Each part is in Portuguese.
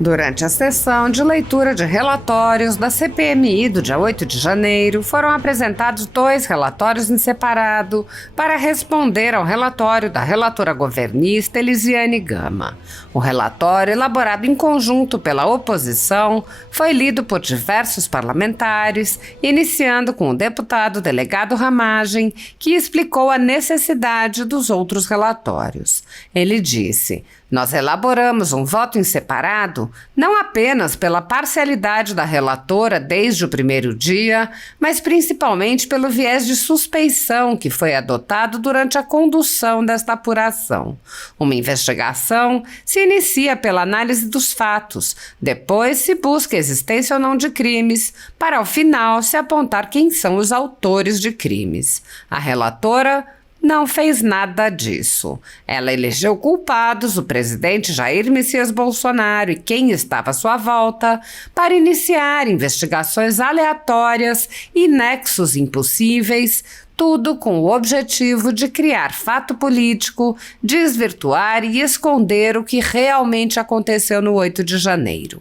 Durante a sessão de leitura de relatórios da CPMI do dia 8 de janeiro, foram apresentados 2 relatórios em separado para responder ao relatório da relatora governista Elisiane Gama. O relatório, elaborado em conjunto pela oposição, foi lido por diversos parlamentares, iniciando com o deputado delegado Ramagem, que explicou a necessidade dos outros relatórios. Ele disse: "Nós elaboramos um voto em separado não apenas pela parcialidade da relatora desde o primeiro dia, mas principalmente pelo viés de suspeição que foi adotado durante a condução desta apuração. Uma investigação se inicia pela análise dos fatos, depois se busca a existência ou não de crimes, para ao final se apontar quem são os autores de crimes. A relatora não fez nada disso. Ela elegeu culpados, o presidente Jair Messias Bolsonaro e quem estava à sua volta, para iniciar investigações aleatórias e nexos impossíveis, tudo com o objetivo de criar fato político, desvirtuar e esconder o que realmente aconteceu no 8 de janeiro.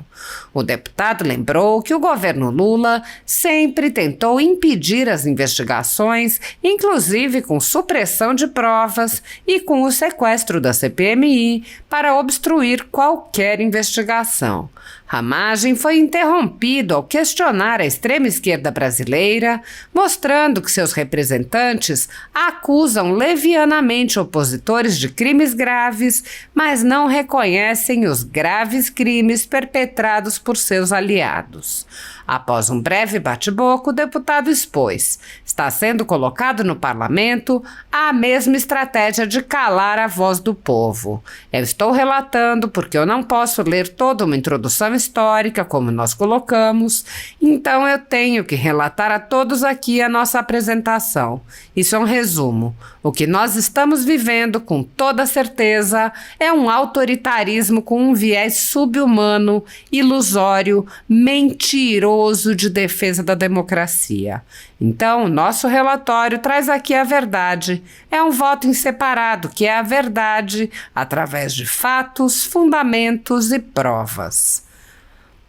O deputado lembrou que o governo Lula sempre tentou impedir as investigações, inclusive com supressão de provas e com o sequestro da CPMI, para obstruir qualquer investigação. Ramagem foi interrompido ao questionar a extrema-esquerda brasileira, mostrando que seus representantes acusam levianamente opositores de crimes graves, mas não reconhecem os graves crimes perpetrados por seus aliados. Após um breve bate-boca, o deputado expôs: está sendo colocado no parlamento a mesma estratégia de calar a voz do povo. Eu estou relatando porque eu não posso ler toda uma introdução histórica, como nós colocamos, então eu tenho que relatar a todos aqui a nossa apresentação. Isso é um resumo. O que nós estamos vivendo, com toda certeza, é um autoritarismo com um viés subhumano, ilusório, mentiroso de defesa da democracia. Então, o nosso relatório traz aqui a verdade. É um voto em separado, que é a verdade, através de fatos, fundamentos e provas."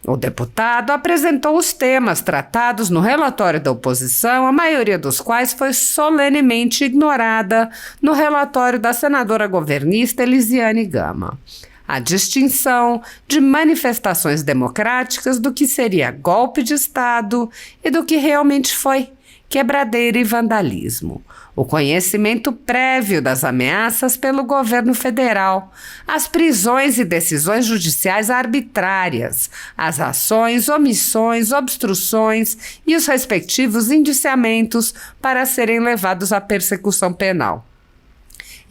O deputado apresentou os temas tratados no relatório da oposição, a maioria dos quais foi solenemente ignorada no relatório da senadora governista Elisiane Gama. A distinção de manifestações democráticas do que seria golpe de Estado e do que realmente foi quebradeira e vandalismo. O conhecimento prévio das ameaças pelo governo federal, as prisões e decisões judiciais arbitrárias, as ações, omissões, obstruções e os respectivos indiciamentos para serem levados à persecução penal.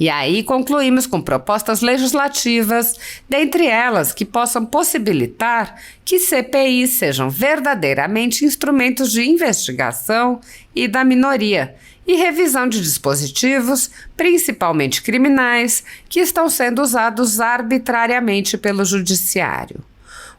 E aí concluímos com propostas legislativas, dentre elas que possam possibilitar que CPIs sejam verdadeiramente instrumentos de investigação e da minoria, e revisão de dispositivos, principalmente criminais, que estão sendo usados arbitrariamente pelo Judiciário.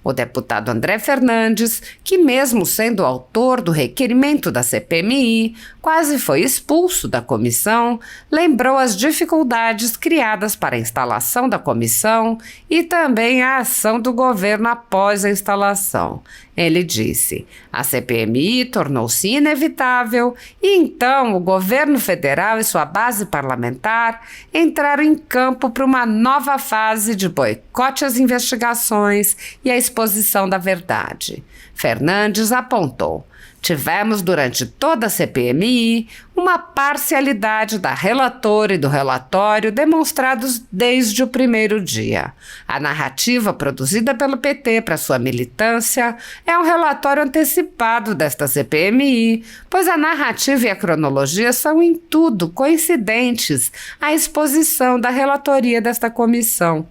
O deputado André Fernandes, que mesmo sendo autor do requerimento da CPMI, quase foi expulso da comissão, lembrou as dificuldades criadas para a instalação da comissão e também a ação do governo após a instalação. Ele disse: a CPMI tornou-se inevitável e então o governo federal e sua base parlamentar entraram em campo para uma nova fase de boicote às investigações e à exposição da verdade. Fernandes apontou: tivemos durante toda a CPMI uma parcialidade da relatora e do relatório demonstrados desde o primeiro dia. A narrativa produzida pelo PT para sua militância é um relatório antecipado desta CPMI, pois a narrativa e a cronologia são em tudo coincidentes à exposição da relatoria desta comissão.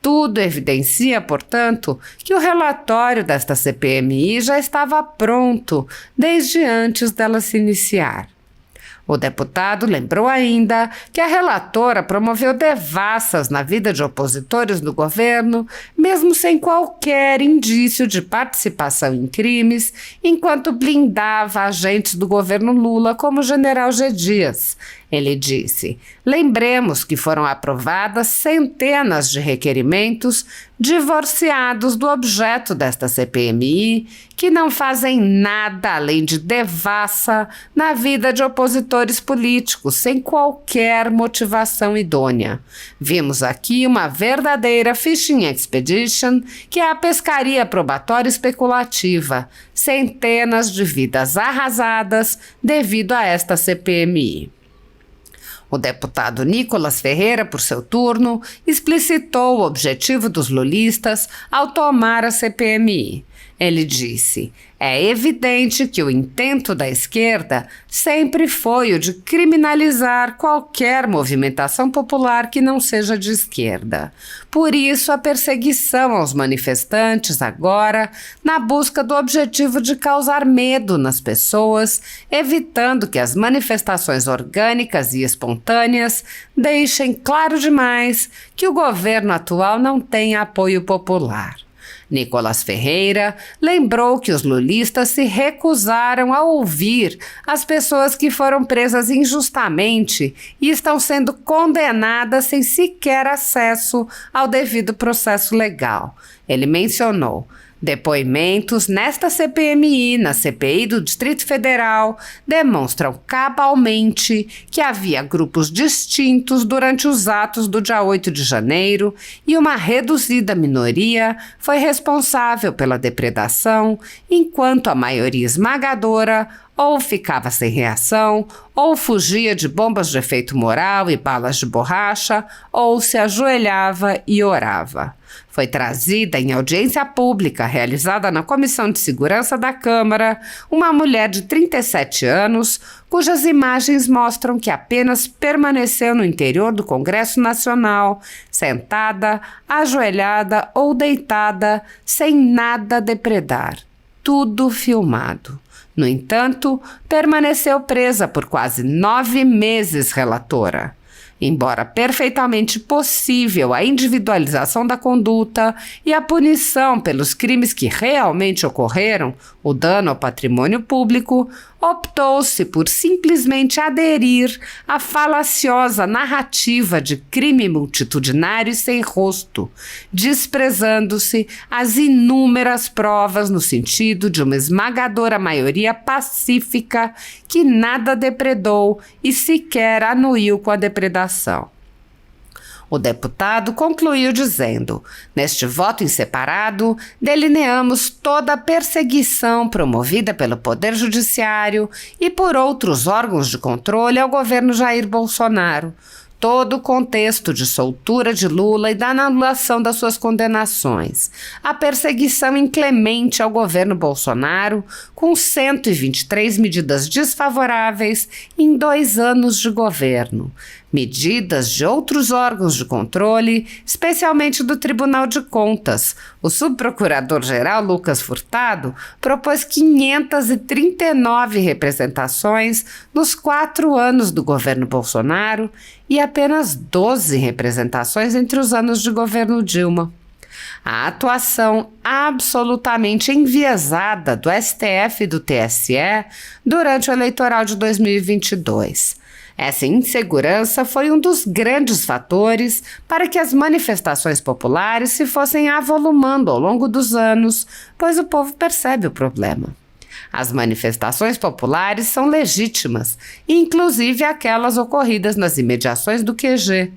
Tudo evidencia, portanto, que o relatório desta CPMI já estava pronto desde antes dela se iniciar. O deputado lembrou ainda que a relatora promoveu devassas na vida de opositores do governo, mesmo sem qualquer indício de participação em crimes, enquanto blindava agentes do governo Lula como o general G. Dias. Ele disse: lembremos que foram aprovadas centenas de requerimentos divorciados do objeto desta CPMI, que não fazem nada além de devassa na vida de opositores políticos, sem qualquer motivação idônea. Vimos aqui uma verdadeira fishing expedition, que é a pescaria probatória especulativa, centenas de vidas arrasadas devido a esta CPMI. O deputado Nicolas Ferreira, por seu turno, explicitou o objetivo dos lulistas ao tomar a CPMI. Ele disse: é evidente que o intento da esquerda sempre foi o de criminalizar qualquer movimentação popular que não seja de esquerda. Por isso, a perseguição aos manifestantes agora, na busca do objetivo de causar medo nas pessoas, evitando que as manifestações orgânicas e espontâneas deixem claro demais que o governo atual não tem apoio popular. Nicolas Ferreira lembrou que os lulistas se recusaram a ouvir as pessoas que foram presas injustamente e estão sendo condenadas sem sequer acesso ao devido processo legal. Ele mencionou: depoimentos nesta CPMI, na CPI do Distrito Federal, demonstram cabalmente que havia grupos distintos durante os atos do dia 8 de janeiro e uma reduzida minoria foi responsável pela depredação, enquanto a maioria esmagadora ou ficava sem reação, ou fugia de bombas de efeito moral e balas de borracha, ou se ajoelhava e orava. Foi trazida em audiência pública realizada na Comissão de Segurança da Câmara uma mulher de 37 anos, cujas imagens mostram que apenas permaneceu no interior do Congresso Nacional, sentada, ajoelhada ou deitada, sem nada depredar. Tudo filmado. No entanto, permaneceu presa por quase 9 meses, relatora. Embora perfeitamente possível a individualização da conduta e a punição pelos crimes que realmente ocorreram, o dano ao patrimônio público, optou-se por simplesmente aderir à falaciosa narrativa de crime multitudinário e sem rosto, desprezando-se as inúmeras provas no sentido de uma esmagadora maioria pacífica que nada depredou e sequer anuiu com a depredação. O deputado concluiu dizendo: neste voto em separado, delineamos toda a perseguição promovida pelo Poder Judiciário e por outros órgãos de controle ao governo Jair Bolsonaro, todo o contexto de soltura de Lula e da anulação das suas condenações, a perseguição inclemente ao governo Bolsonaro, com 123 medidas desfavoráveis em 2 anos de governo, medidas de outros órgãos de controle, especialmente do Tribunal de Contas. O subprocurador-geral Lucas Furtado propôs 539 representações nos 4 anos do governo Bolsonaro e apenas 12 representações entre os anos de governo Dilma. A atuação absolutamente enviesada do STF e do TSE durante o eleitoral de 2022. Essa insegurança foi um dos grandes fatores para que as manifestações populares se fossem avolumando ao longo dos anos, pois o povo percebe o problema. As manifestações populares são legítimas, inclusive aquelas ocorridas nas imediações do QG.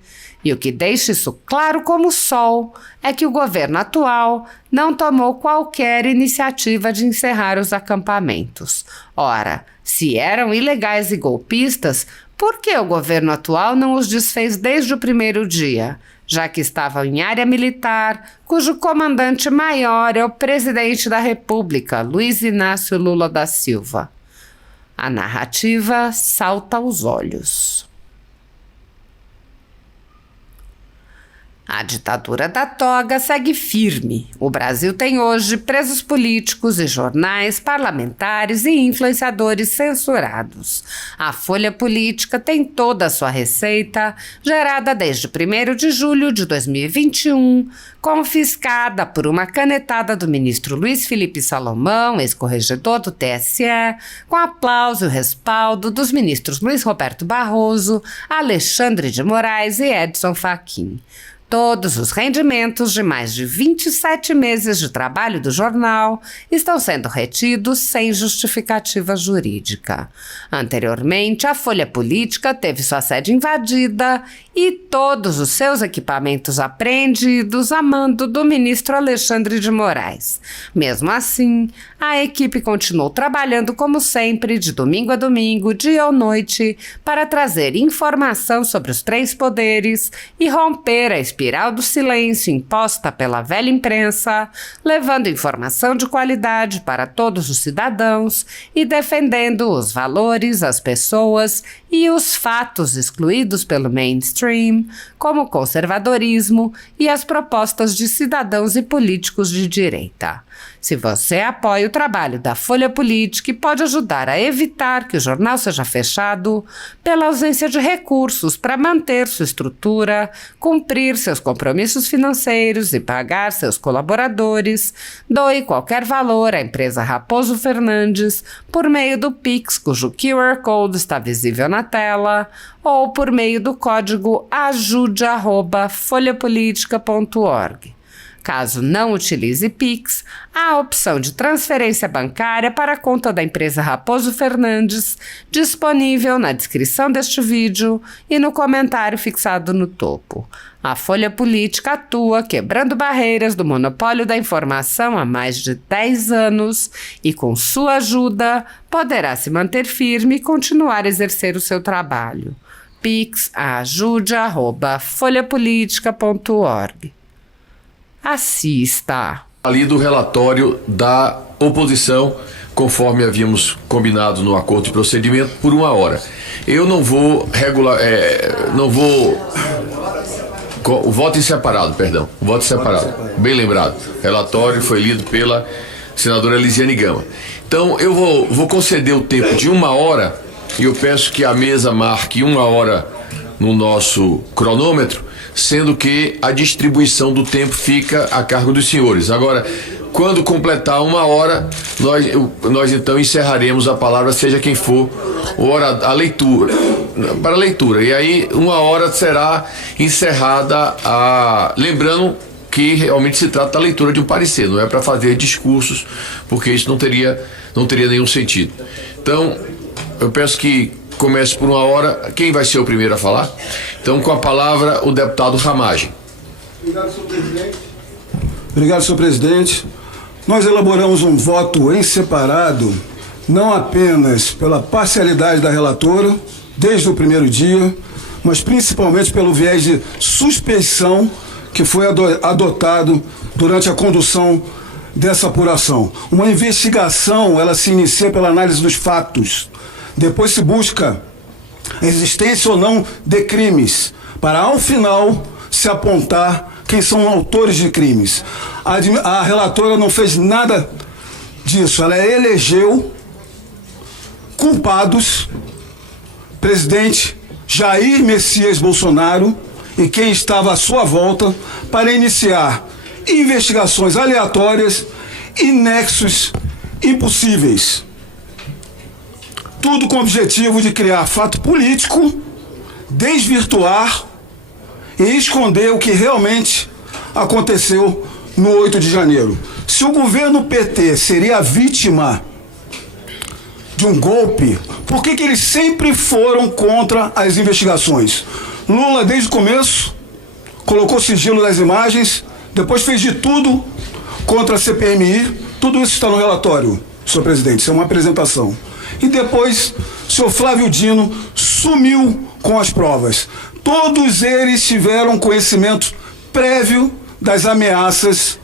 E o que deixa isso claro como o sol é que o governo atual não tomou qualquer iniciativa de encerrar os acampamentos. Ora, se eram ilegais e golpistas, por que o governo atual não os desfez desde o primeiro dia, já que estavam em área militar, cujo comandante maior é o presidente da República, Luiz Inácio Lula da Silva? A narrativa salta aos olhos. A ditadura da toga segue firme. O Brasil tem hoje presos políticos e jornais, parlamentares e influenciadores censurados. A Folha Política tem toda a sua receita, gerada desde 1º de julho de 2021, confiscada por uma canetada do ministro Luiz Felipe Salomão, ex-corregedor do TSE, com aplauso e respaldo dos ministros Luiz Roberto Barroso, Alexandre de Moraes e Edson Fachin. Todos os rendimentos de mais de 27 meses de trabalho do jornal estão sendo retidos sem justificativa jurídica. Anteriormente, a Folha Política teve sua sede invadida e todos os seus equipamentos apreendidos a mando do ministro Alexandre de Moraes. Mesmo assim, a equipe continuou trabalhando como sempre, de domingo a domingo, dia ou noite, para trazer informação sobre os 3 poderes e romper a espiral do silêncio imposta pela velha imprensa, levando informação de qualidade para todos os cidadãos e defendendo os valores, as pessoas e os fatos excluídos pelo mainstream, como o conservadorismo e as propostas de cidadãos e políticos de direita. Se você apoia o trabalho da Folha Política e pode ajudar a evitar que o jornal seja fechado pela ausência de recursos para manter sua estrutura, cumprir seus compromissos financeiros e pagar seus colaboradores, doe qualquer valor à empresa Raposo Fernandes por meio do Pix, cujo QR Code está visível na tela, ou por meio do código ajude@folhapolitica.org. Caso não utilize Pix, há a opção de transferência bancária para a conta da empresa Raposo Fernandes, disponível na descrição deste vídeo e no comentário fixado no topo. A Folha Política atua quebrando barreiras do monopólio da informação há mais de 10 anos e, com sua ajuda, poderá se manter firme e continuar a exercer o seu trabalho. Pix ajude@folhapolitica.org. Assista. Ali do relatório da oposição, conforme havíamos combinado no acordo de procedimento, por 1 hora. Eu não vou o voto em separado, perdão. O voto em separado. Bem lembrado. O relatório foi lido pela senadora Elisiane Gama. Então, eu vou conceder o tempo de 1 hora e eu peço que a mesa marque 1 hora no nosso cronômetro, sendo que a distribuição do tempo fica a cargo dos senhores. Agora, quando completar 1 hora, nós então encerraremos a palavra, seja quem for a leitura, para a leitura. E aí, 1 hora será encerrada lembrando que realmente se trata da leitura de um parecer, não é para fazer discursos, porque isso não teria nenhum sentido. Então, eu peço que comece por 1 hora. Quem vai ser o primeiro a falar? Então, com a palavra, o deputado Ramagem. Obrigado, senhor presidente. Obrigado, senhor presidente. Nós elaboramos um voto em separado, não apenas pela parcialidade da relatora, desde o primeiro dia, mas principalmente pelo viés de suspeição que foi adotado durante a condução dessa apuração. Uma investigação, ela se inicia pela análise dos fatos. Depois se busca a existência ou não de crimes, para ao final se apontar quem são autores de crimes. A relatora não fez nada disso, ela elegeu culpados, presidente Jair Messias Bolsonaro e quem estava à sua volta, para iniciar investigações aleatórias e nexos impossíveis. Tudo com o objetivo de criar fato político, desvirtuar e esconder o que realmente aconteceu no 8 de janeiro. Se o governo PT seria a vítima de um golpe, por que eles sempre foram contra as investigações? Lula, desde o começo, colocou sigilo nas imagens, depois fez de tudo contra a CPMI. Tudo isso está no relatório, senhor presidente, isso é uma apresentação. E depois, o senhor Flávio Dino sumiu com as provas. Todos eles tiveram conhecimento prévio das ameaças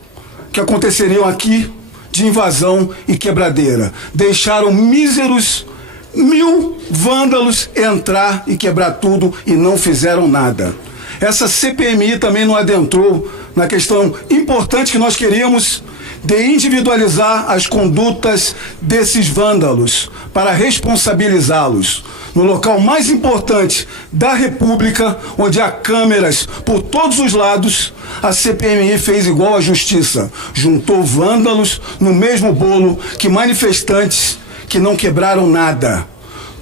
que aconteceriam aqui de invasão e quebradeira. Deixaram míseros 1000 vândalos entrar e quebrar tudo e não fizeram nada. essa CPMI também não adentrou na questão importante que nós queríamos de individualizar as condutas desses vândalos para responsabilizá-los no local mais importante da República, onde há câmeras por todos os lados. A CPMI fez igual à Justiça, juntou vândalos no mesmo bolo que manifestantes que não quebraram nada.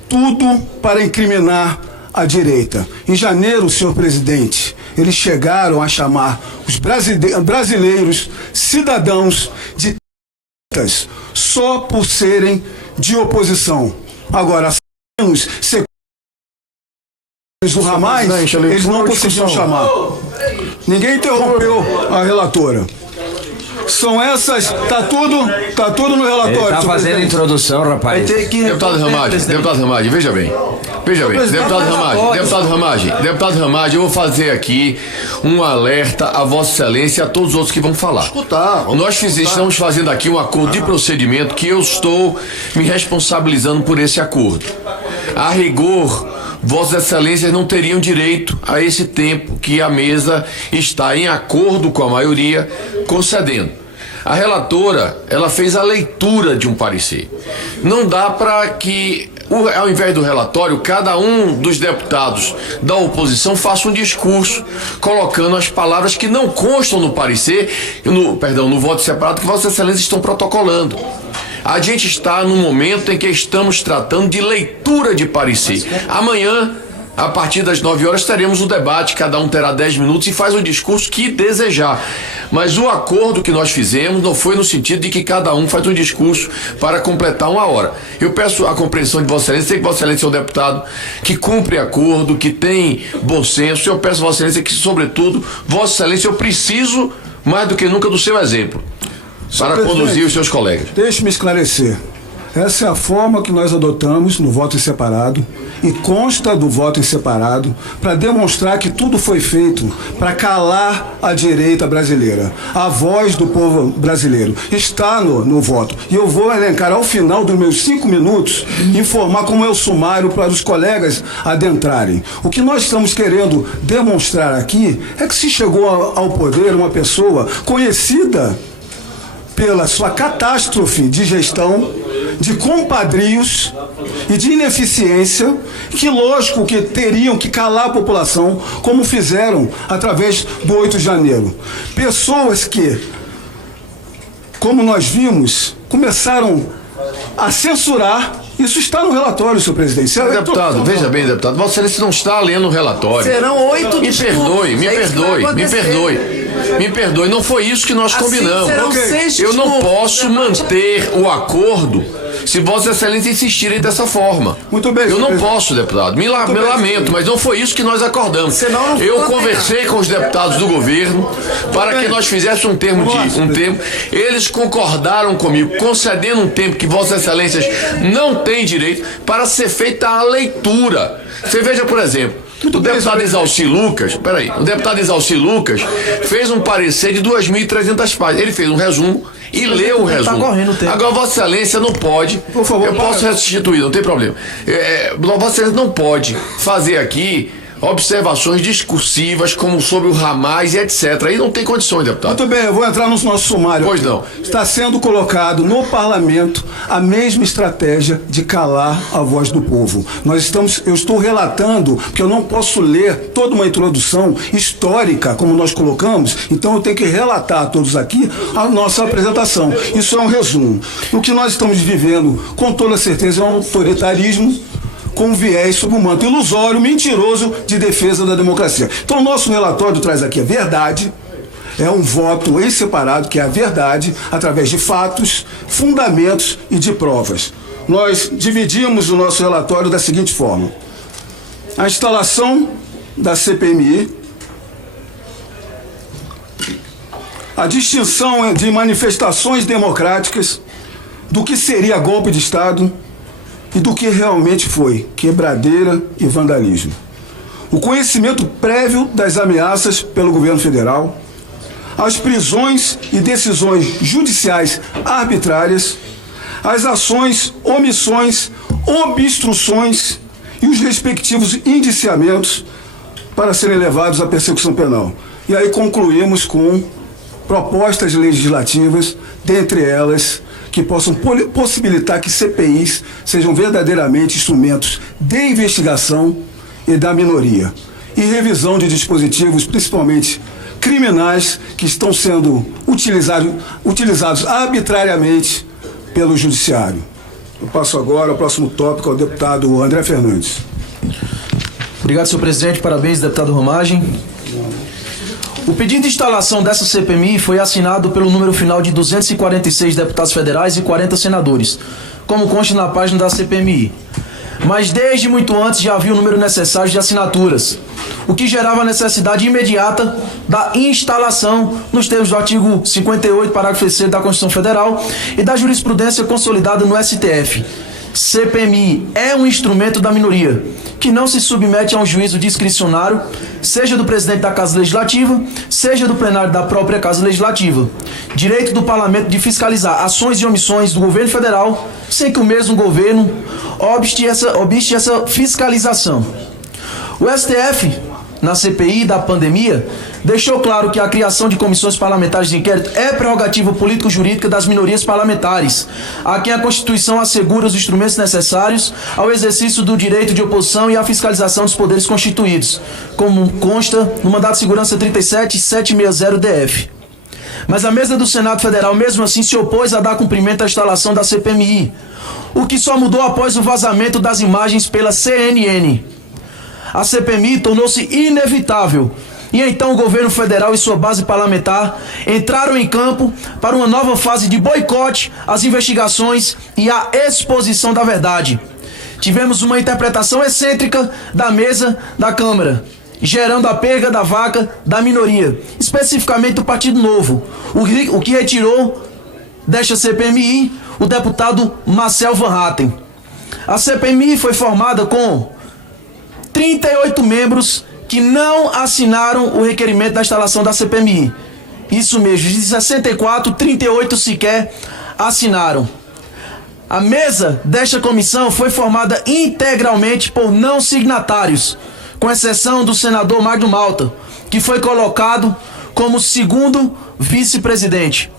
Tudo para incriminar a direita. Em janeiro, senhor presidente, eles chegaram a chamar os brasileiros cidadãos de só por serem de oposição. Agora, do Ramais, eles não conseguiam chamar. Ninguém interrompeu a relatora. São essas, tá tudo no relatório. Ele tá fazendo a introdução, rapaz. Deputado Ramagem, veja bem, deputado Ramagem, eu vou fazer aqui um alerta a Vossa Excelência e a todos os outros que vão falar. Estamos fazendo aqui um acordo de procedimento que eu estou me responsabilizando por esse acordo. A rigor, Vossas Excelências não teriam direito a esse tempo que a mesa está em acordo com a maioria concedendo. A relatora, ela fez a leitura de um parecer. Não dá para que, ao invés do relatório, cada um dos deputados da oposição faça um discurso colocando as palavras que não constam no parecer, no voto separado que Vossas Excelências estão protocolando. A gente está no momento em que estamos tratando de leitura de parecer. Amanhã, a partir das 9 horas, teremos o debate, cada um terá 10 minutos e faz o discurso que desejar. Mas o acordo que nós fizemos não foi no sentido de que cada um faz um discurso para completar 1 hora. Eu peço a compreensão de Vossa Excelência, sei que Vossa Excelência é um deputado que cumpre acordo, que tem bom senso. Eu peço a Vossa Excelência que, sobretudo, Vossa Excelência, eu preciso, mais do que nunca, do seu exemplo para conduzir os seus colegas. Deixe-me esclarecer. Essa é a forma que nós adotamos no voto em separado e consta do voto em separado para demonstrar que tudo foi feito para calar a direita brasileira. A voz do povo brasileiro está no voto. E eu vou elencar ao final dos meus 5 minutos, informar como é o sumário para os colegas adentrarem. O que nós estamos querendo demonstrar aqui é que se chegou ao poder uma pessoa conhecida pela sua catástrofe de gestão, de compadrios e de ineficiência, que lógico que teriam que calar a população, como fizeram através do 8 de janeiro. Pessoas que, como nós vimos, começaram a censurar. Isso está no relatório, senhor presidente. Deputado, veja bem, deputado, Vossa Excelência não está lendo o relatório. Serão 8 Me perdoe, não foi isso que nós combinamos. Serão 6 Eu não posso manter o acordo se Vossa Excelência insistirem dessa forma. Muito bem, eu não posso, deputado. Me lamento, mas não foi isso que nós acordamos. Eu conversei com os deputados do governo para que nós fizéssemos um termo. Eles concordaram comigo, concedendo um tempo que Vossas Excelências não têm direito para ser feita a leitura. Você veja, por exemplo, o deputado Exalci Lucas fez um parecer de 2.300 páginas. Ele fez um resumo e leu o resumo. Agora, Vossa Excelência não pode. Por favor, eu posso restituir, não tem problema. Vossa Excelência não pode fazer aqui observações discursivas como sobre o Ramais e etc. Aí não tem condições, deputado. Muito bem, eu vou entrar no nosso sumário. Pois não. Está sendo colocado no parlamento a mesma estratégia de calar a voz do povo. Eu estou relatando, porque eu não posso ler toda uma introdução histórica, como nós colocamos, então eu tenho que relatar a todos aqui a nossa apresentação. Isso é um resumo. O que nós estamos vivendo, com toda certeza, é um autoritarismo com viés sob um manto ilusório, mentiroso de defesa da democracia. Então, o nosso relatório traz aqui a verdade, é um voto em separado, que é a verdade, através de fatos, fundamentos e de provas. Nós dividimos o nosso relatório da seguinte forma: a instalação da CPMI, a distinção de manifestações democráticas, do que seria golpe de Estado e do que realmente foi quebradeira e vandalismo. O conhecimento prévio das ameaças pelo governo federal, as prisões e decisões judiciais arbitrárias, as ações, omissões, obstruções e os respectivos indiciamentos para serem levados à persecução penal. E aí concluímos com propostas legislativas, dentre elas, que possam possibilitar que CPIs sejam verdadeiramente instrumentos de investigação e da minoria. E revisão de dispositivos, principalmente criminais, que estão sendo utilizados arbitrariamente pelo Judiciário. Eu passo agora ao próximo tópico, ao deputado André Fernandes. Obrigado, senhor presidente. Parabéns, deputado Romagem. O pedido de instalação dessa CPMI foi assinado pelo número final de 246 deputados federais e 40 senadores, como consta na página da CPMI. Mas desde muito antes já havia o número necessário de assinaturas, o que gerava a necessidade imediata da instalação nos termos do artigo 58, parágrafo 3º da Constituição Federal e da jurisprudência consolidada no STF. CPMI é um instrumento da minoria, que não se submete a um juízo discricionário, seja do presidente da Casa Legislativa, seja do plenário da própria Casa Legislativa. Direito do Parlamento de fiscalizar ações e omissões do governo federal, sem que o mesmo governo obste essa fiscalização. O STF, na CPI da pandemia, deixou claro que a criação de comissões parlamentares de inquérito é prerrogativa político-jurídica das minorias parlamentares, a quem a Constituição assegura os instrumentos necessários ao exercício do direito de oposição e à fiscalização dos poderes constituídos, como consta no Mandato de Segurança 37760-DF. Mas a mesa do Senado Federal, mesmo assim, se opôs a dar cumprimento à instalação da CPMI, o que só mudou após o vazamento das imagens pela CNN. A CPMI tornou-se inevitável, e então o governo federal e sua base parlamentar entraram em campo para uma nova fase de boicote às investigações e à exposição da verdade. Tivemos uma interpretação excêntrica da mesa da Câmara, gerando a perda da vaca da minoria, especificamente do Partido Novo, o que retirou desta CPMI o deputado Marcel Van Hatten. A CPMI foi formada com 38 membros que não assinaram o requerimento da instalação da CPMI. Isso mesmo, de 64, 38 sequer assinaram. A mesa desta comissão foi formada integralmente por não signatários, com exceção do senador Magno Malta, que foi colocado como segundo vice-presidente.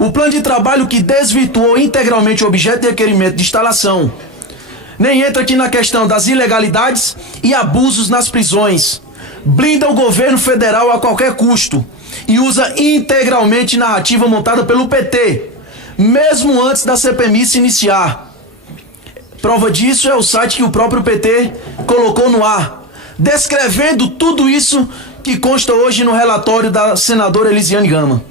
O plano de trabalho que desvirtuou integralmente o objeto de requerimento de instalação nem entra aqui na questão das ilegalidades e abusos nas prisões. Blinda o governo federal a qualquer custo e usa integralmente narrativa montada pelo PT, mesmo antes da CPMI se iniciar. Prova disso é o site que o próprio PT colocou no ar, descrevendo tudo isso que consta hoje no relatório da senadora Elisiane Gama.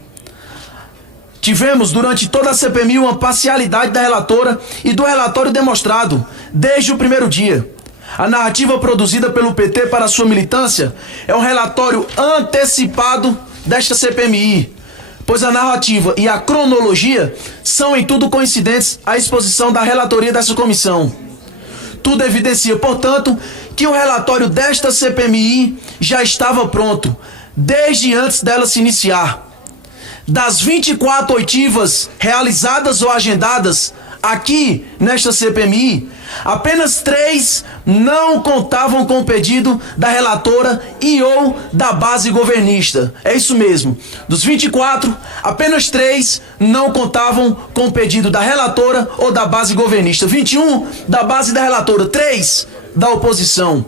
Tivemos durante toda a CPMI uma parcialidade da relatora e do relatório demonstrado desde o primeiro dia. A narrativa produzida pelo PT para sua militância é um relatório antecipado desta CPMI, pois a narrativa e a cronologia são em tudo coincidentes à exposição da relatoria dessa comissão. Tudo evidencia, portanto, que o relatório desta CPMI já estava pronto, desde antes dela se iniciar. Das 24 oitivas realizadas ou agendadas aqui nesta CPMI, apenas 3 não contavam com o pedido da relatora e ou da base governista. É isso mesmo. Dos 24, apenas 3 não contavam com o pedido da relatora ou da base governista. 21 da base da relatora, 3 da oposição.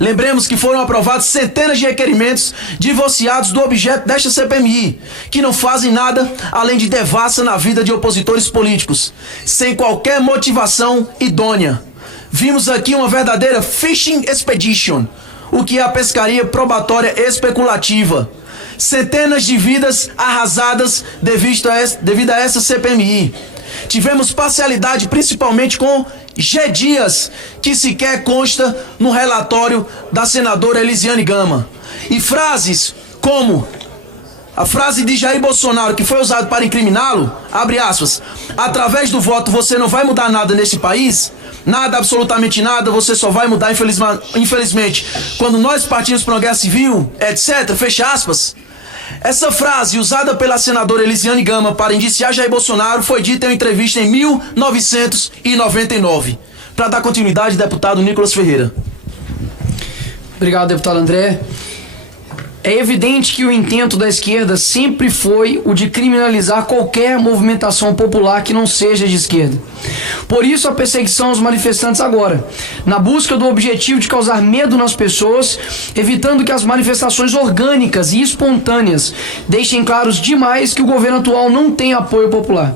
Lembremos que foram aprovados centenas de requerimentos divorciados do objeto desta CPMI, que não fazem nada além de devassa na vida de opositores políticos, sem qualquer motivação idônea. Vimos aqui uma verdadeira fishing expedition, o que é a pescaria probatória especulativa. Centenas de vidas arrasadas devido a essa CPMI. Tivemos parcialidade principalmente com G. Dias, que sequer consta no relatório da senadora Elisiane Gama. E frases como a frase de Jair Bolsonaro, que foi usada para incriminá-lo, abre aspas, através do voto você não vai mudar nada nesse país, nada, absolutamente nada, você só vai mudar infelizmente quando nós partimos para uma guerra civil, etc, fecha aspas. Essa frase, usada pela senadora Elisiane Gama para indiciar Jair Bolsonaro, foi dita em uma entrevista em 1999. Para dar continuidade, deputado Nicolas Ferreira. Obrigado, deputado André. É evidente que o intento da esquerda sempre foi o de criminalizar qualquer movimentação popular que não seja de esquerda. Por isso a perseguição aos manifestantes agora, na busca do objetivo de causar medo nas pessoas, evitando que as manifestações orgânicas e espontâneas deixem claros demais que o governo atual não tem apoio popular.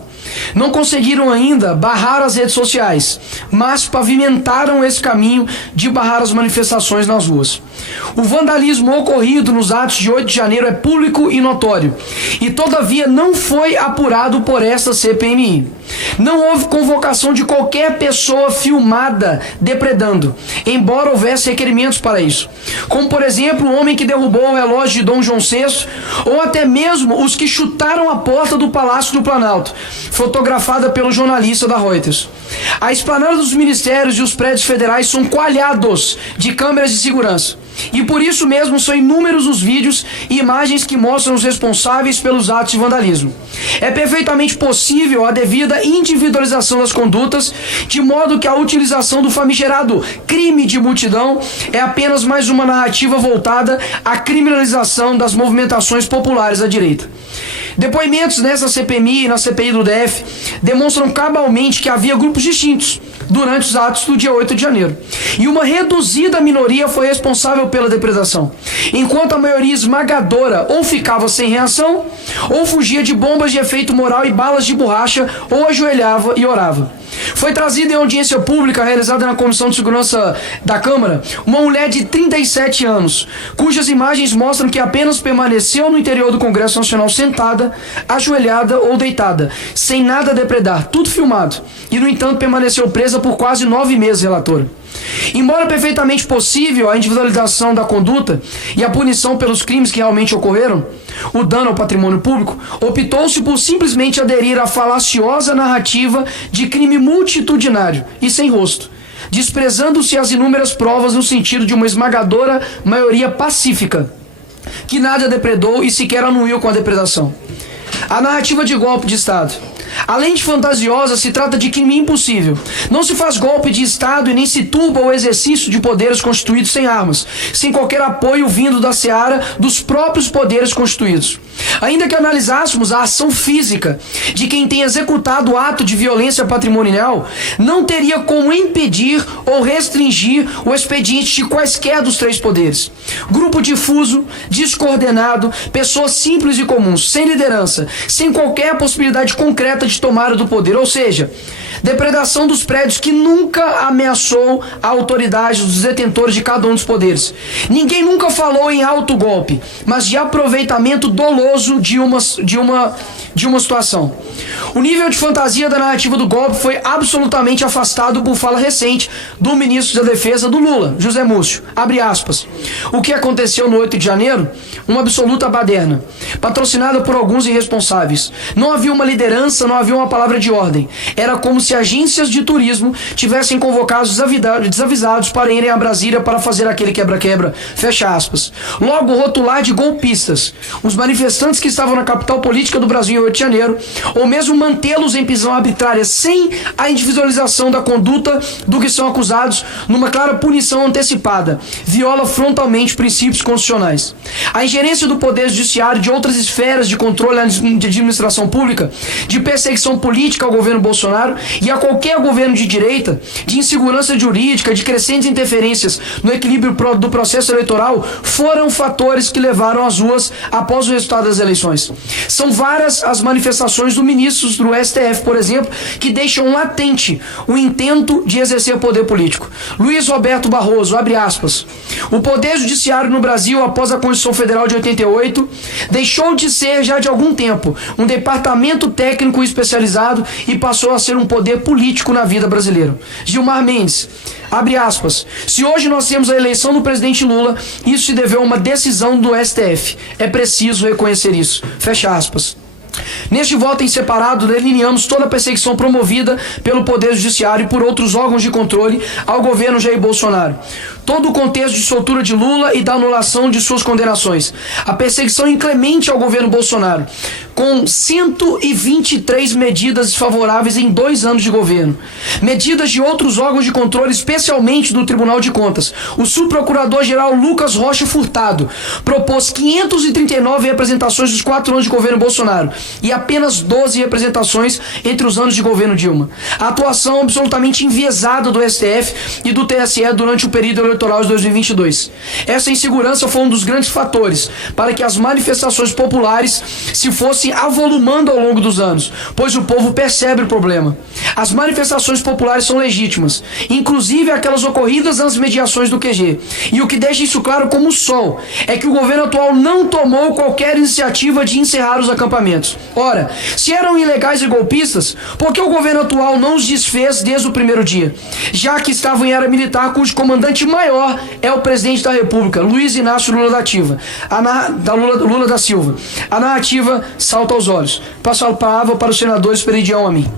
Não conseguiram ainda barrar as redes sociais, mas pavimentaram esse caminho de barrar as manifestações nas ruas. O vandalismo ocorrido nos atos de 8 de janeiro é público e notório, e todavia não foi apurado por esta CPMI. Não houve convocação de qualquer pessoa filmada depredando, embora houvesse requerimentos para isso, como por exemplo o homem que derrubou o relógio de Dom João VI, ou até mesmo os que chutaram a porta do Palácio do Planalto, fotografada pelo jornalista da Reuters. A esplanada dos ministérios e os prédios federais são coalhados de câmeras de segurança. E por isso mesmo são inúmeros os vídeos e imagens que mostram os responsáveis pelos atos de vandalismo. É perfeitamente possível a devida individualização das condutas, de modo que a utilização do famigerado crime de multidão é apenas mais uma narrativa voltada à criminalização das movimentações populares à direita. Depoimentos nessa CPMI e na CPI do DF demonstram cabalmente que havia grupos distintos durante os atos do dia 8 de janeiro. E uma reduzida minoria foi responsável pela depredação, enquanto a maioria esmagadora ou ficava sem reação, ou fugia de bombas de efeito moral e balas de borracha, ou ajoelhava e orava. Foi trazida em audiência pública realizada na Comissão de Segurança da Câmara uma mulher de 37 anos, cujas imagens mostram que apenas permaneceu no interior do Congresso Nacional sentada, ajoelhada ou deitada, sem nada a depredar, tudo filmado, e no entanto permaneceu presa por quase 9 meses, relatora. Embora perfeitamente possível a individualização da conduta e a punição pelos crimes que realmente ocorreram, o dano ao patrimônio público, optou-se por simplesmente aderir à falaciosa narrativa de crime multitudinário e sem rosto, desprezando-se as inúmeras provas no sentido de uma esmagadora maioria pacífica, que nada depredou e sequer anuiu com a depredação. A narrativa de golpe de Estado, além de fantasiosa, se trata de crime impossível. Não se faz golpe de Estado e nem se turba o exercício de poderes constituídos sem armas, sem qualquer apoio vindo da seara dos próprios poderes constituídos. Ainda que analisássemos a ação física de quem tem executado o ato de violência patrimonial, não teria como impedir ou restringir o expediente de quaisquer dos 3 poderes. Grupo difuso, descoordenado, pessoas simples e comuns, sem liderança, sem qualquer possibilidade concreta de tomada do poder, ou seja, depredação dos prédios que nunca ameaçou a autoridade dos detentores de cada um dos poderes. Ninguém nunca falou em autogolpe, mas de aproveitamento doloso de uma situação. O nível de fantasia da narrativa do golpe foi absolutamente afastado por fala recente do ministro da Defesa do Lula, José Múcio. Abre aspas. O que aconteceu no 8 de janeiro? Uma absoluta baderna, patrocinada por alguns irresponsáveis. Não havia uma liderança, não havia uma palavra de ordem. Era como se agências de turismo tivessem convocado os desavisados para irem a Brasília para fazer aquele quebra-quebra. Fecha aspas. Logo, rotular de golpistas os manifestantes que estavam na capital política do Brasil em 8 de janeiro, ou mesmo mantê-los em prisão arbitrária sem a individualização da conduta do que são acusados, numa clara punição antecipada, viola frontalmente princípios constitucionais. A ingerência do Poder Judiciário de outras esferas de controle de administração pública, de perseguição política ao governo Bolsonaro e a qualquer governo de direita, de insegurança jurídica, de crescentes interferências no equilíbrio do processo eleitoral, foram fatores que levaram às ruas após o resultado das eleições. São várias as manifestações do ministros do STF, por exemplo, que deixam latente o intento de exercer poder político. Luiz Roberto Barroso, abre aspas. O Poder Judiciário no Brasil, após a Constituição Federal de 88, deixou de ser, já de algum tempo, um departamento técnico especializado e passou a ser um poder político na vida brasileira. Gilmar Mendes, abre aspas. Se hoje nós temos a eleição do presidente Lula, isso se deveu a uma decisão do STF. É preciso reconhecer isso. Fecha aspas. Neste voto em separado, delineamos toda a perseguição promovida pelo Poder Judiciário e por outros órgãos de controle ao governo Jair Bolsonaro. todo o contexto de soltura de Lula e da anulação de suas condenações. A perseguição inclemente ao governo Bolsonaro, com 123 medidas desfavoráveis em 2 anos de governo. Medidas de outros órgãos de controle, especialmente do Tribunal de Contas. O subprocurador-geral Lucas Rocha Furtado propôs 539 representações dos 4 anos de governo Bolsonaro e apenas 12 representações entre os anos de governo Dilma. A atuação absolutamente enviesada do STF e do TSE durante o período eleitoral de 2022. Essa insegurança foi um dos grandes fatores para que as manifestações populares se fossem avolumando ao longo dos anos, pois o povo percebe o problema. As manifestações populares são legítimas, inclusive aquelas ocorridas nas mediações do QG. E o que deixa isso claro como o sol é que o governo atual não tomou qualquer iniciativa de encerrar os acampamentos. Ora, se eram ilegais e golpistas, por que o governo atual não os desfez desde o primeiro dia? Já que estavam em era militar, cujo comandante maior é o presidente da República, Luiz Inácio Lula da Silva. A narrativa salta aos olhos. Passo a palavra para o senador Esperidião Amin.